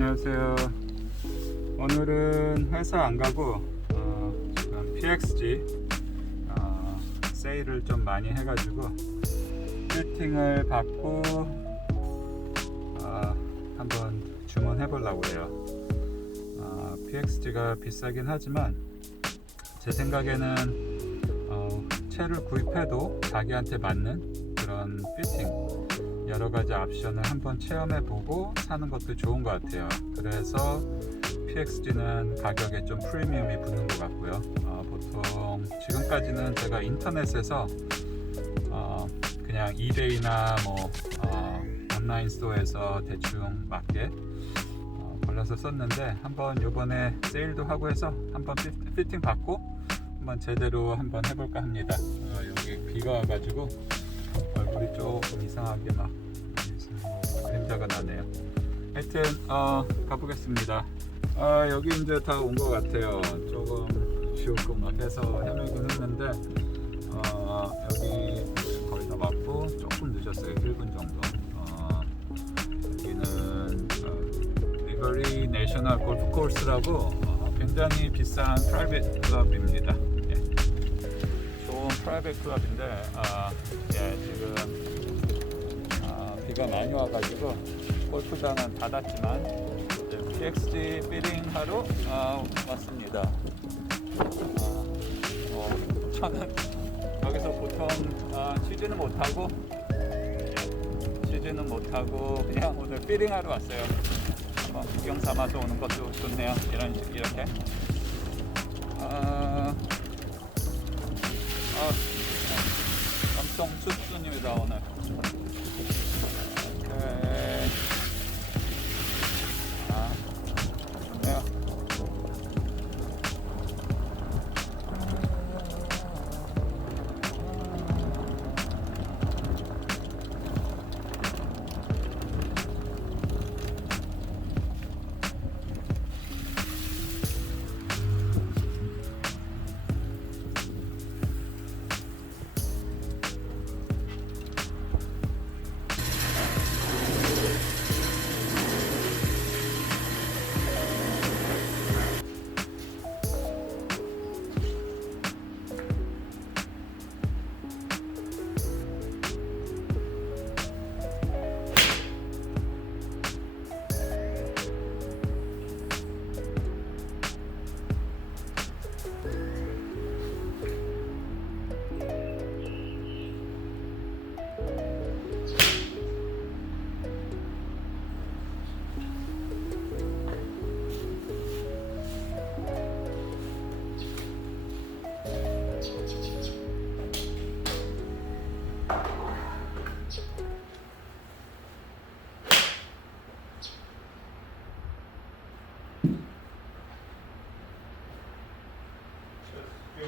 안녕하세요. 오늘은 회사 안 가고 지금 PXG 세일을 좀 많이 해가지고 피팅을 받고 한번 주문해 보려고 해요. PXG가 비싸긴 하지만 제 생각에는 채를 구입해도 자기한테 맞는 그런 피팅 여러가지 옵션을 한번 체험해보고 사는 것도 좋은 것 같아요. 그래서 PXG는 가격에 좀 프리미엄이 붙는 것 같고요. 보통 지금까지는 제가 인터넷에서 그냥 이베이나 온라인 스토어에서 대충 맞게 골라서 썼는데 한번 요번에 세일도 하고 해서 한번 피팅 받고 한번 제대로 한번 해볼까 합니다. 여기 비가 와가지고 얼굴이 조금 이상하게 막 그림자가 나네요. 하여튼 가보겠습니다. 여기 이제 다 온 것 같아요. 조금 쉬웠고 막 해서 헤매긴 했는데 여기 거의 다 왔고 조금 늦었어요. 1분 정도. 여기는 리버리 내셔널 골프 코스라고 굉장히 비싼 프라이빗 클럽입니다. 좋은 프라이빗 클럽인데 지금 비가 많이 와가지고 골프장은 닫았지만 PXG 피딩하러 왔습니다. 저는 여기서 보통 치지는 못하고 그냥 오늘 피딩하러 왔어요. 한번 구경 삼아서 오는 것도 좋네요. 이렇게. 엄청 춥습니다 오늘. 좋네요.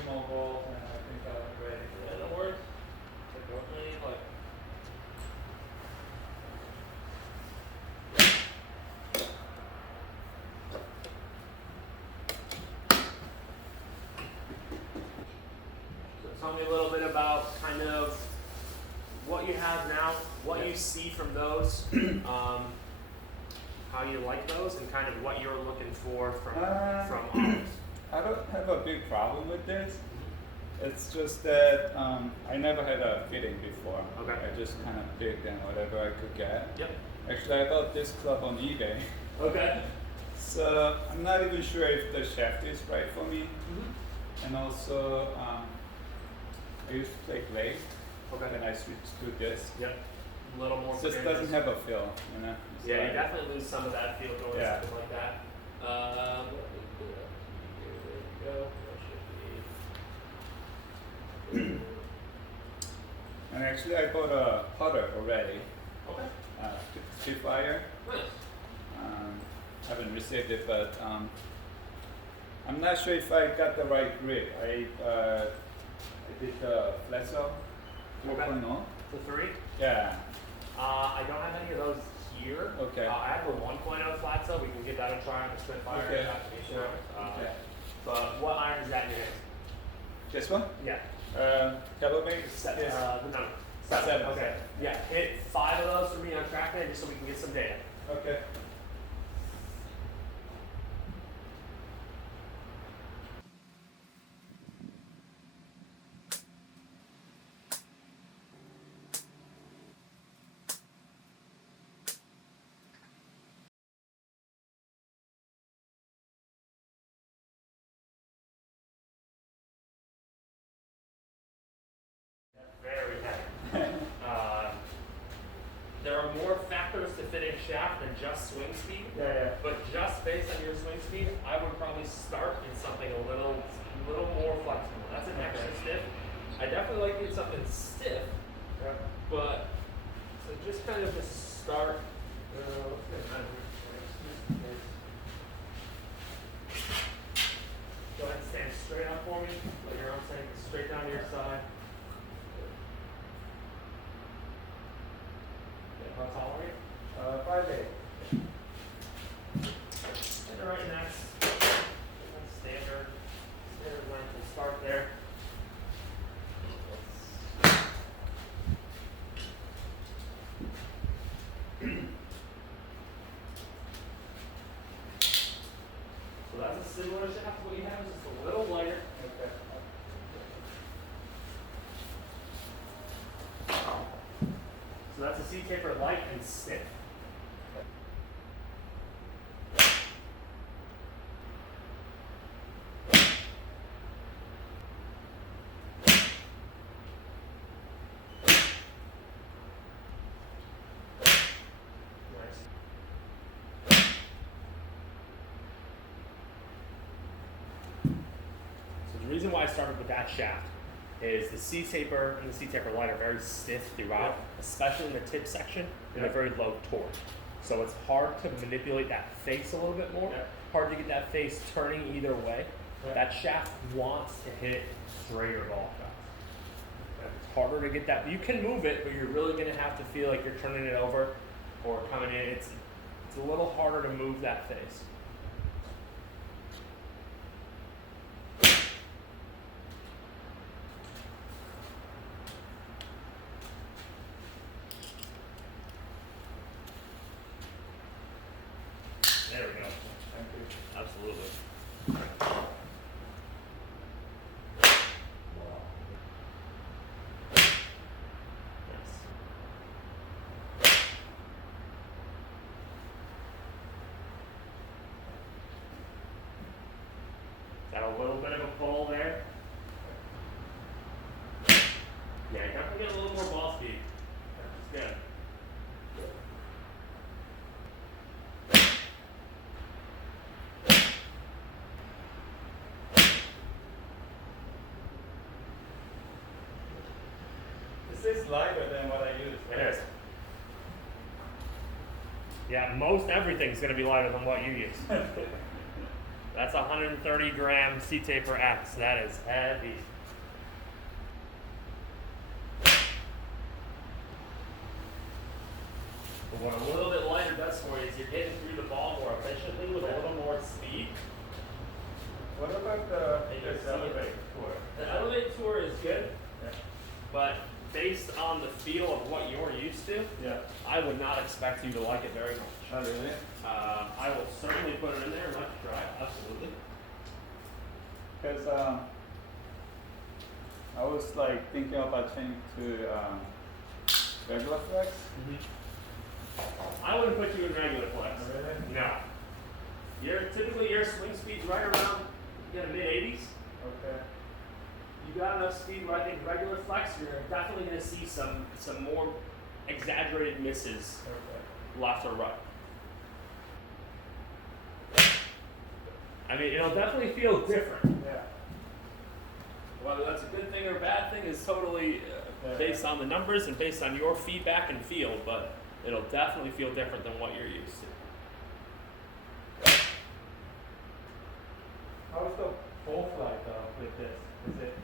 Mobile, and I think I'm ready. That works. So tell me a little bit about kind of what you have now, what you see from those, how you like those, and kind of what you're looking for from ours. I don't have a big problem with this. It's just that I never had a fitting before. Okay. I just kind of picked and whatever I could get. Yep. Actually, I bought this club on eBay. Okay. So I'm not even sure if the shaft is right for me. Mm-hmm. And also, I used to play clay. Okay. Then I switched to this. Yep. A little more. It just doesn't have a feel, you know. It's Yeah, like, you definitely lose some of that feel going something like that. And actually, I bought a putter already. Okay. Spitfire. Nice. Haven't received it, but I'm not sure if I got the right grip. I did the Flesso 4.0. The 3? Yeah. I don't have any of those here. Okay. I have the 1.0 flat cell. We can give that a try on the Spitfire. Okay. Sure. Okay. But what iron is that in your hand? This one? Yeah. Calibrate? Seven. Yes. The number. Seven. Okay. Yeah. Hit 5 of those for me on TrackMan just so we can get some data. Okay. more factors to fit in shaft than just swing speed. Yeah. But just based on your swing speed, I would probably start in something a little more flexible. That's an extra stiff. I definitely like doing something stiff, Yeah. but so just kind of just start. Go ahead and stand straight up for me. Let your arms hang straight down to your side. Okay, how tall are you? 5'8". And right next. Standard length. We'll start there. So that's a similar shaft. What you have is just a little lighter. Okay. So that's a C taper light and stiff. The reason why I started with that shaft is the C taper and the C taper light are very stiff throughout, especially in the tip section, and they're very low torque. So it's hard to manipulate that face a little bit more. Yeah. Hard to get that face turning either way. Yeah. That shaft wants to hit straighter ball shots. It's harder to get that. You can move it, but you're really going to have to feel like you're turning it over or coming in. It's a little harder to move that face. There we go. Thank you. Absolutely. Got a little bit of a pull there. Yeah, you definitely get a little more ball speed. That's good. This is lighter than what I use. It is. Yeah, most everything's going to be lighter than what you use. That's 130 gram C taper X. That is heavy. But what a little bit lighter does for you is you're getting through the ball more efficiently with a little more speed. What about the And you this see it. elevate tour? The Elevate Tour is good, Yeah. but based on the feel of what you're used to, Yeah. I would not expect you to like it very much. Oh, really? I will certainly put it in there and let you try it. Absolutely. Because I was like thinking about changing to regular flex. I wouldn't put you in regular flex. Really? No. Typically your swing speed's right around mid 80s. Okay. You got enough speed where I think regular flex, you're definitely going to see some more exaggerated misses Okay. left or right. I mean, it'll definitely feel different. Yeah. Whether that's a good thing or a bad thing is totally based on the numbers and based on your feedback and feel, but it'll definitely feel different than what you're used to. How's the pull flight with this? Is it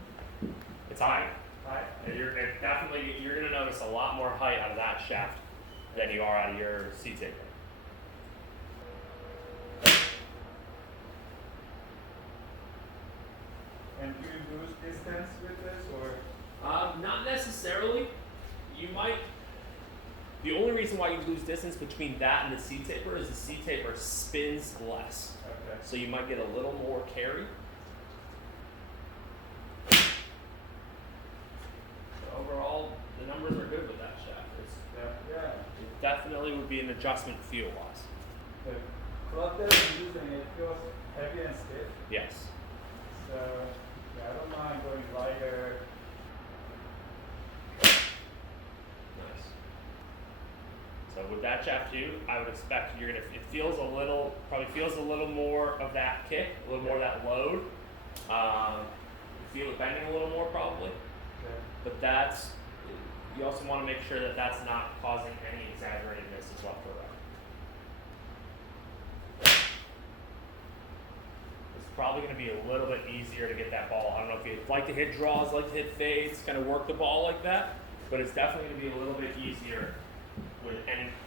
It's high. high? And you're going to notice a lot more height out of that shaft than you are out of your C taper. And do you lose distance with this or? Not necessarily. You might. The only reason why you lose distance between that and the C taper is the C taper spins less. Okay. So you might get a little more carry. But overall, the numbers are good with that shaft. Yeah. It definitely would be an adjustment feel wise. The club that I'm using, it feels heavy and stiff. Yes. So yeah, I don't mind going lighter. Nice. So with that shaft too, I would expect you're gonna. It feels a little, probably feels a little more of that kick, a little more of that load. You feel it bending a little more probably, but that's. You also want to make sure that that's not causing any exaggerated misses left or right. It's probably going to be a little bit easier to get that ball. I don't know if you like to hit draws, like to hit fades, kind of work the ball like that, but it's definitely going to be a little bit easier with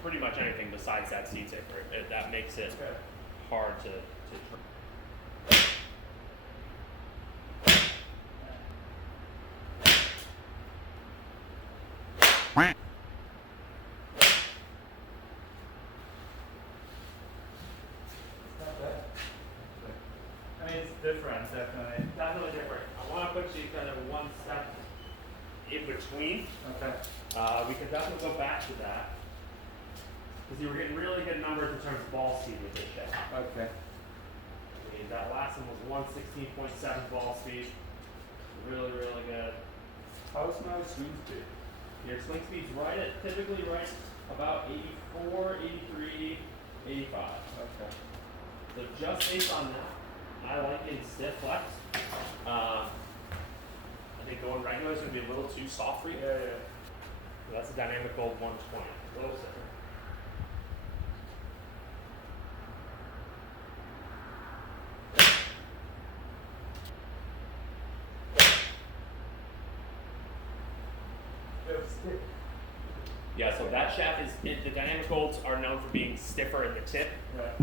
pretty much anything besides that C-taper. That makes it hard to turn. I mean, it's different, definitely. Definitely different. I want to put you kind of one step in between. Okay. We can definitely go back to that. Because you were getting really good numbers in terms of ball speed with this shaft. Okay. I mean, that last one was 116.7 ball speed. Really, really good. How's my swing speed? Your swing speed's typically right about 84, 83, 85. Okay. So just based on that, I like it stiff flex. I think going regular is going to be a little too soft for you. Yeah. So that's a dynamic gold 120. A little stiffer. Yeah, so that shaft the dynamic golds are known for being stiffer in the tip,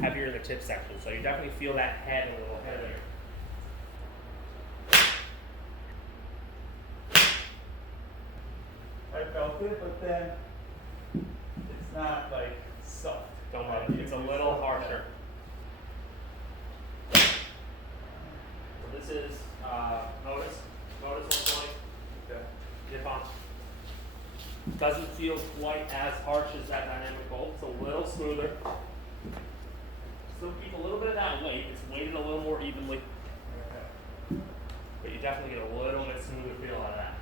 heavier in the tip section. So you definitely feel that head a little heavier. I felt it, but then it's not like soft. Don't worry, it's a little harsher. So this is Modus 120. Okay. Nippon. Doesn't feel quite as harsh as that dynamic gold. It's a little smoother. Still keep a little bit of that weight. It's weighted a little more evenly. But you definitely get a little bit smoother feel out of that.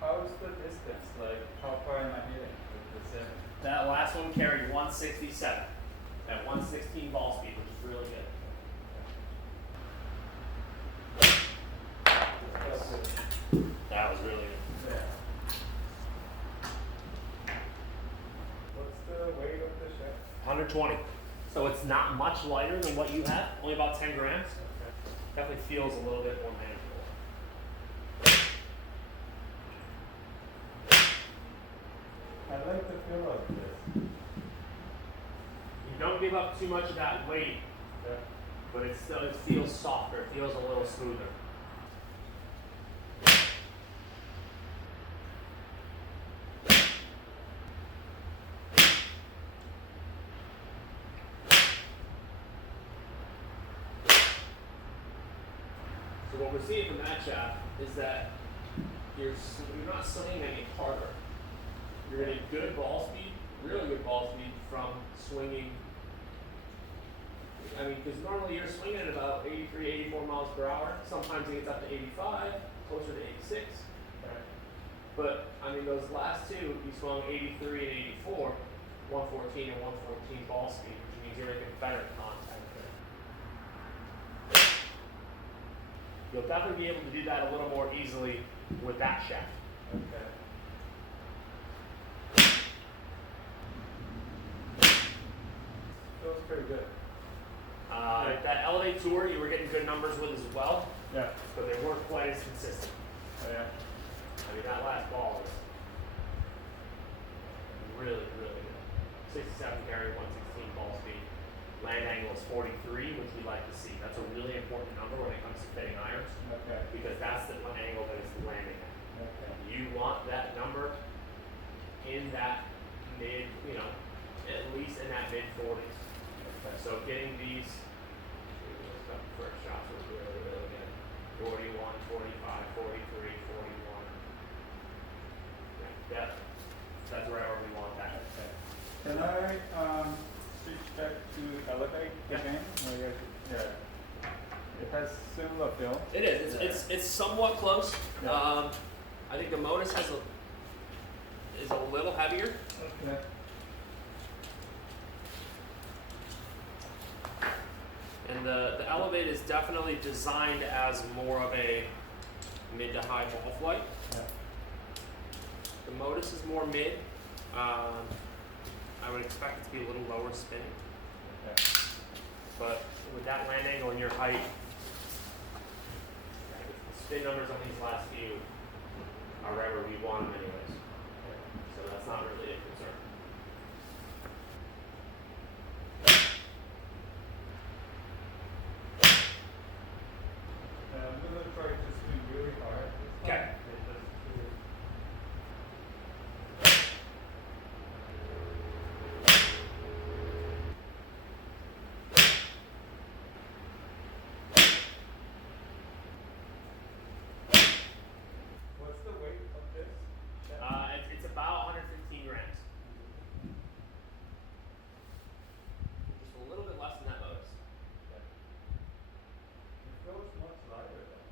How's the distance? Like, how far am I hitting with the 7? That last one carried 167 at 116 ball speed, which is really good. That was really good. Yeah. What's the weight of the shaft? 120. So it's not much lighter than what you have, only about 10 grams. Okay. Definitely feels a little bit more manageable. I like the feel of this. You don't give up too much of that weight, Yeah. but it feels softer. It feels a little smoother. So what we're seeing from that shaft is that you're not swinging any harder. You're getting good ball speed, really good ball speed from swinging. I mean, because normally you're swinging at about 83, 84 miles per hour. Sometimes it gets up to 85, closer to 86. Okay. But, I mean, those last two, you swung 83 and 84, 114 and 114 ball speed, which means you're making better contact. You'll definitely be able to do that a little more easily with that shaft. Okay. Feels pretty good. That Elevate Tour, you were getting good numbers with as well, Yeah. but they weren't quite as consistent. Oh, yeah. I mean, that last ball was really, really good. 67 carry, 116 ball speed. Land angle is 43, which we like to see. That's a really important number when it comes to fitting irons, Okay. because that's the angle that it's landing at. Okay. You want that number in that mid, at least in that mid 40s. Okay. So getting these first shots were really, really good. 41, 45, 43, 41. Yeah, that's wherever we want that. Okay. Can I switch check to elevate Yeah. again? Yeah. It has similar feel. It is. It's somewhat close. Yeah. I think the Modus is a little heavier. Okay. And the Elevate is definitely designed as more of a mid to high ball flight. Yeah. The Modus is more mid. I would expect it to be a little lower spinning. Okay. But with that land angle and your height, the spin numbers on these last few are right where we want them anyways. So that's not really a concern. I'm gonna try to swing really hard. Okay. What's the weight of this? It's about 115 grams. Just a little bit less than that Modus. It feels much lighter though.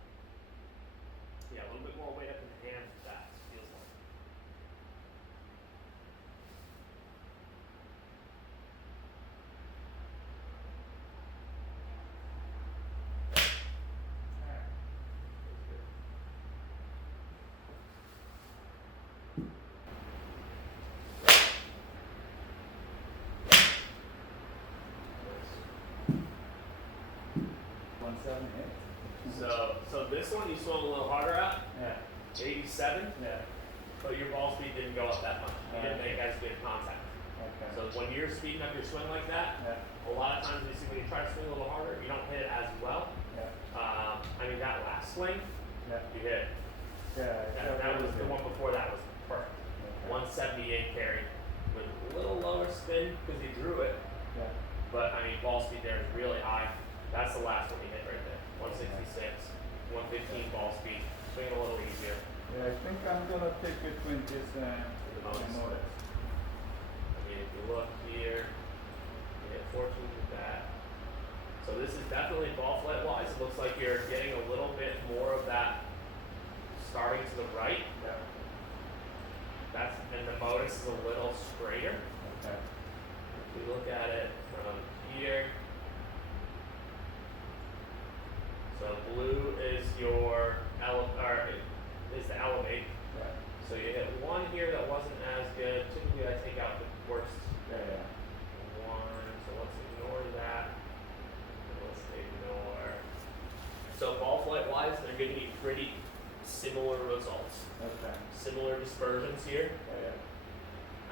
Yeah, a little bit more weight up in the hands with that, feels like. Alright. That's good. One 178. So this one you swung a little harder at, Yeah. 87, Yeah. but your ball speed didn't go up that much. You didn't Alright. make as good contact. Okay. So when you're speeding up your swing like that, Yeah. a lot of times you see when you try to swing a little harder, you don't hit it as well. Yeah. I mean that last swing, Yeah. you hit. Yeah. That was the one before that was perfect. Okay. 178 carry with a little lower spin because he drew it, Yeah. but I mean ball speed there is really high. That's the last one he hit right there. 166, 115 ball speed. Swing a little easier. Yeah, I think I'm gonna pick between this and The the Modus. Modus. I mean, if you look here, you hit 14 with that. So this is definitely ball flight wise. It looks like you're getting a little bit more of that starting to the right. Yeah. And the Modus is a little straighter. Okay. If we look at it from here, so blue is your is the elevate. Yeah. So you hit one here that wasn't as good. Typically, I take out the worst Yeah. one. So let's ignore that. And let's ignore. So ball flight wise, they're giving you pretty similar results. Okay. Similar dispersions here. Yeah.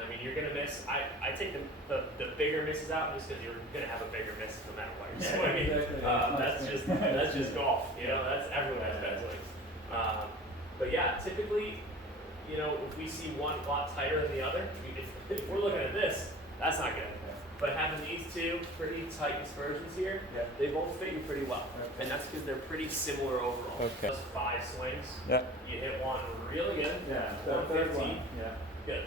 I mean, you're gonna miss. I take the bigger misses out just because you're gonna have a bigger miss no matter what you're swinging. Exactly. That's just golf. You know, that's everyone has bad swings. But yeah, typically, you know, if we see one a lot tighter than the other, if we're looking at this, that's not good. Yeah. But having these two pretty tight dispersions here, Yeah. they both fit you pretty well, Okay. and that's because they're pretty similar overall. Okay. Those 5 swings, Yeah. you hit one really good. Yeah. The third 115. one. Yeah. Good.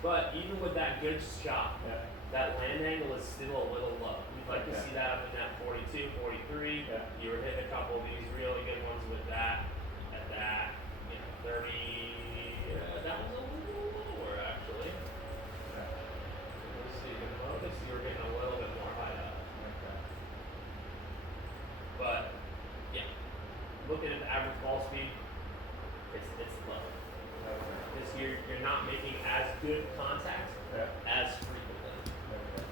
But even with that good shot, Yeah. that land angle is still a little low. We'd like to Okay. see that up in that 42, 43. Yeah. You were hitting a couple of these really good ones with that, at that, 30. Yeah, that was a little lower actually. Yeah. Let's see, the Modus, you were getting a little bit more high up. Okay. But, yeah, looking at the average ball speed, it's low. Okay. This year, you're not making as good contact Yeah. as frequently. Okay.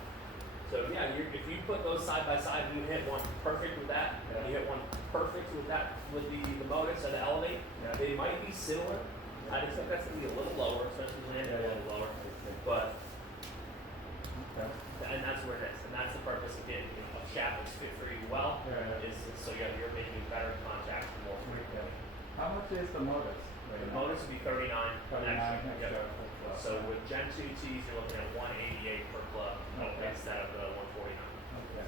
So yeah, if you put those side by side, and you hit one perfect with that, and you hit one perfect with that, with the Modus or the Elevate, Yeah. they might be similar. I'd expect that's going to be a little lower, especially landing a little lower. But, Okay. and that's where it is. And that's the purpose of getting a shaft that's fit for you well, Yeah. is so you're making better contact more frequently. How much is the Modus? The Modus would be 39 39 extra. extra Yep. per club. So with Gen 2 tees, you're looking at 188 per club Okay. instead of the 149. Okay.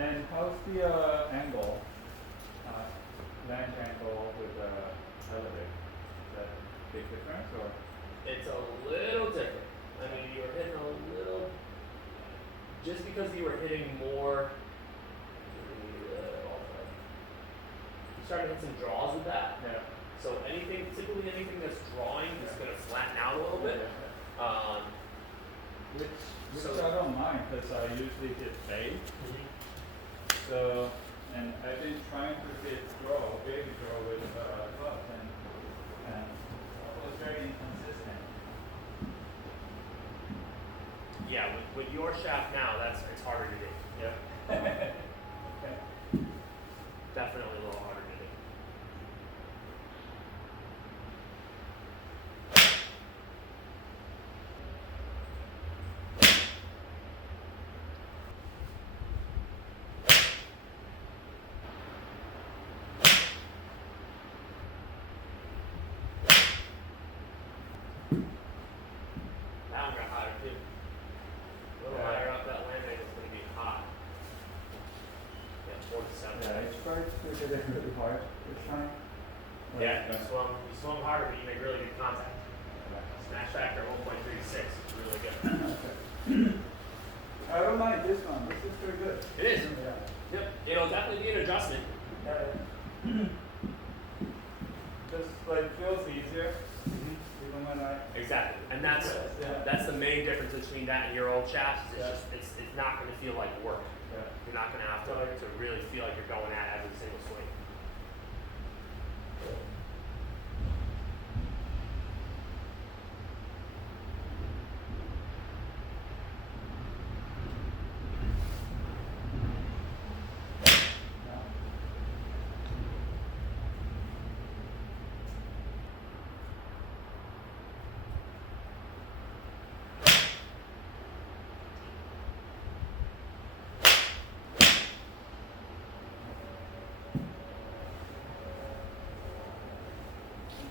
And how's the angle, land angle with the elevate? Is that a big difference or? It's a little different. I mean, you're hitting a little just because you were hitting more, you started to hit some draws with that. Yeah. So typically anything that's drawing is going to flatten out a little bit. Which I don't mind because I usually hit fade. So, and I've been trying to hit baby draw with club, and it was very inconsistent. Yeah, with your shaft now, it's harder to do. Yeah. Okay. Definitely a little harder to do. That one got hotter too. A little Yeah. higher up, that land angle's going to be hot. Yeah, 47. Yeah, I tried to hit it really hard this time. Yeah, you swung harder, but you made really good contact. Smash factor 1.36 is really good. I don't mind this one. This is pretty good. It is. Yeah. Yep. It'll definitely be an adjustment. Just like feels easier, even when I. Exactly. And that's the main difference between that and your old shafts. It's not going to feel like work. Yeah. You're not going to have to really feel like you're going at every single swing.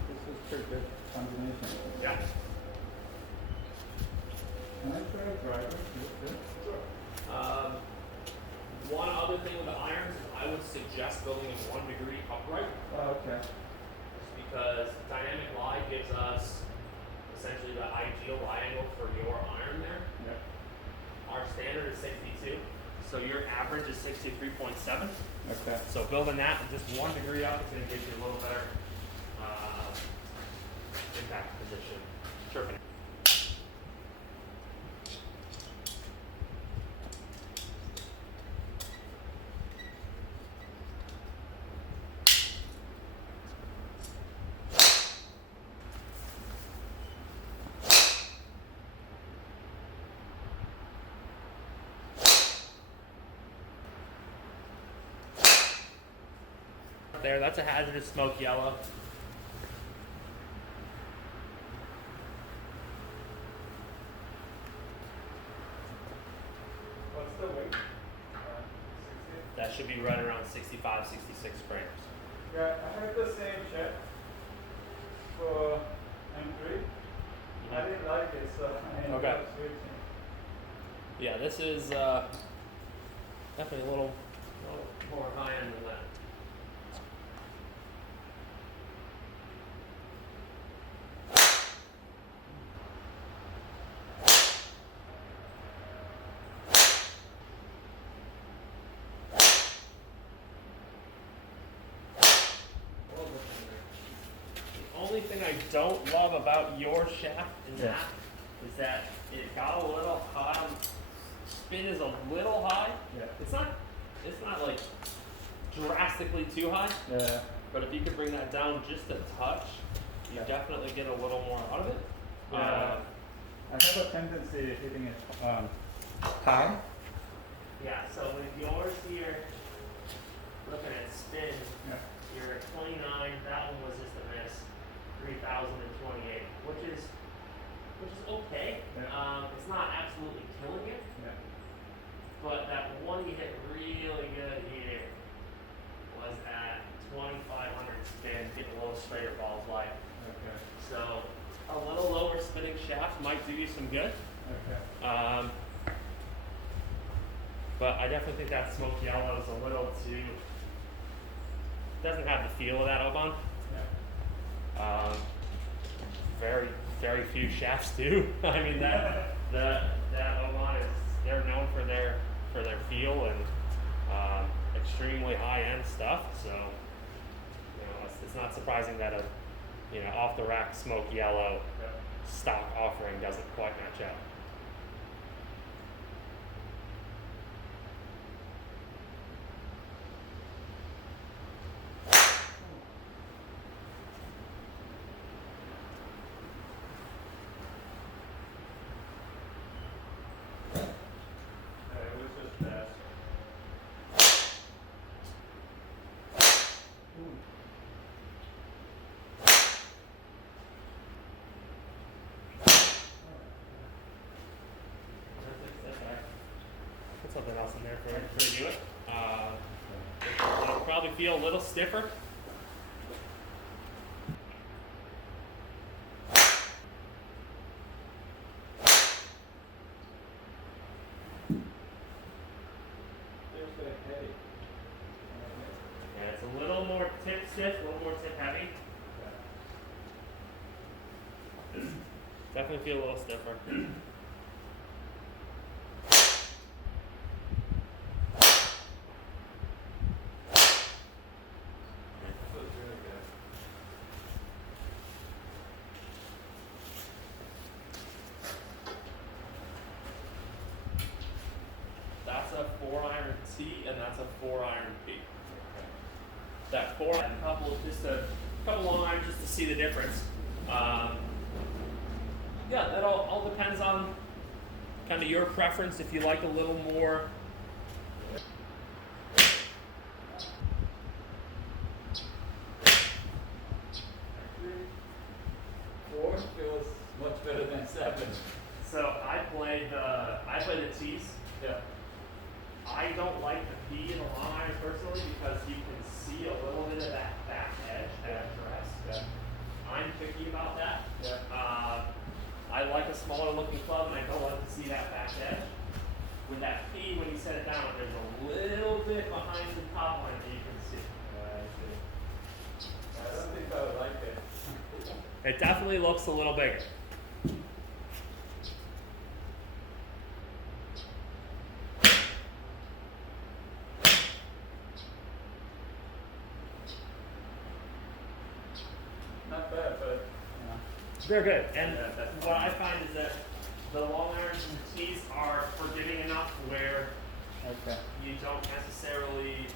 This is pretty good combination. Yeah. Can I try a driver? One other thing with the irons is I would suggest building in 1 degree upright. Oh, okay. Just because dynamic lie gives us essentially the ideal lie angle for your iron there. Yeah. Our standard is 62, so your average is 63.7. Okay. So building that just 1 degree up is going to give you a little better impact position. Chirping. There, that's a hazardous smoke yellow. What's the weight? 60? That should be right around 65, 66 grams. Yeah, I have the same chip for M3. I didn't like it, so I ended Okay. up switching. Yeah, this is definitely a little more high end than that. The only thing I don't love about your shaft in that is that it got a little high. Spin is a little high. Yeah. It's not like drastically too high. Yeah. But if you could bring that down just a touch, you definitely get a little more out of it. Yeah. I have a tendency hitting it high. Yeah, so with yours here, looking at spin, Yeah. you're at 29. That one was just a miss. 3,028, which is okay. Yeah. It's not absolutely killing it, Yeah. but that one you hit really good here was at 2,500 spin, getting a little straighter balls wide. Okay. So a little lower spinning shaft might do you some good. Okay. But I definitely think that smoke yellow is a little too. Doesn't have the feel of that Oban. Yeah. Very few shafts do. I mean that Oban is they're known known for their feel and extremely high-end stuff. So it's not surprising that a off the rack smoke yellow stock offering doesn't quite match out. Put something else in there for you. It'll probably feel a little stiffer. Yeah, it's a little more tip stiff, a little more tip heavy. Definitely feel a little stiffer. That's a 4-iron T and that's a 4-iron B. That 4 and a couple long irons just to see the difference. Yeah, that all depends on kind of your preference. If you like a little more. Four feels much better than 7. So I play the T's. Yeah. I don't like the P in the long iron personally because you can see a little bit of that back edge, that crest. Yeah. I'm picky about that. Yeah. I like a smaller looking club and I don't like to see that back edge. With that P, when you set it down, there's a little bit behind the top line that you can see. I see. I don't think I would like it. It definitely looks a little bigger. Not bad, but They're good. And Yeah, that's what I find is that the long irons and the tees are forgiving enough where okay. you don't necessarily.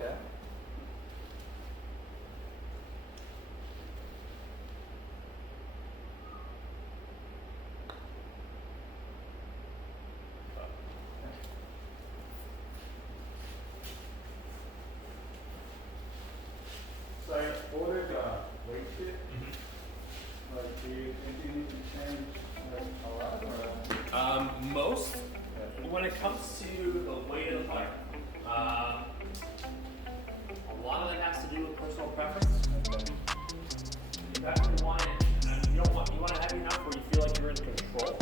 Okay. So I ordered a weight kit. Like, do you think you need to change like, a lot or? Most, when it comes to the weight of the putter, a lot of it has to do with personal preference. You definitely want it. You want it heavy enough where you feel like you're in control.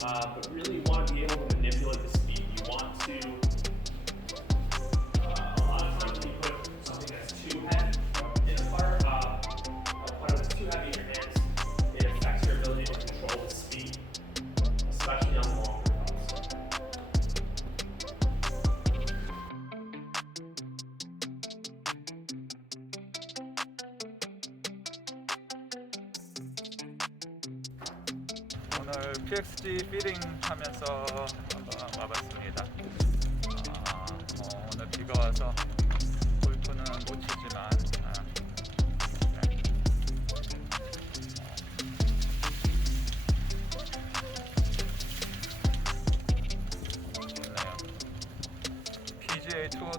But really, you want to be able to manipulate the speed. You want to. A lot of times when you put something that's too heavy in the putter, a putter that's too heavy in your hands, it affects your ability to control the speed, especially on longer putts. 오늘 PXG 피딩 하면서 한번 와봤습니다. 오늘 비가 와서 골프는 못 치지만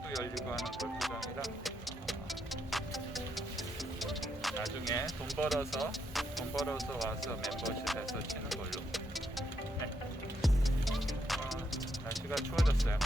주말마다도 열리고 하는 골프장이라 나중에 돈 벌어서 와서 멤버십해서 치는 걸로. 네. 날씨가 추워졌어요.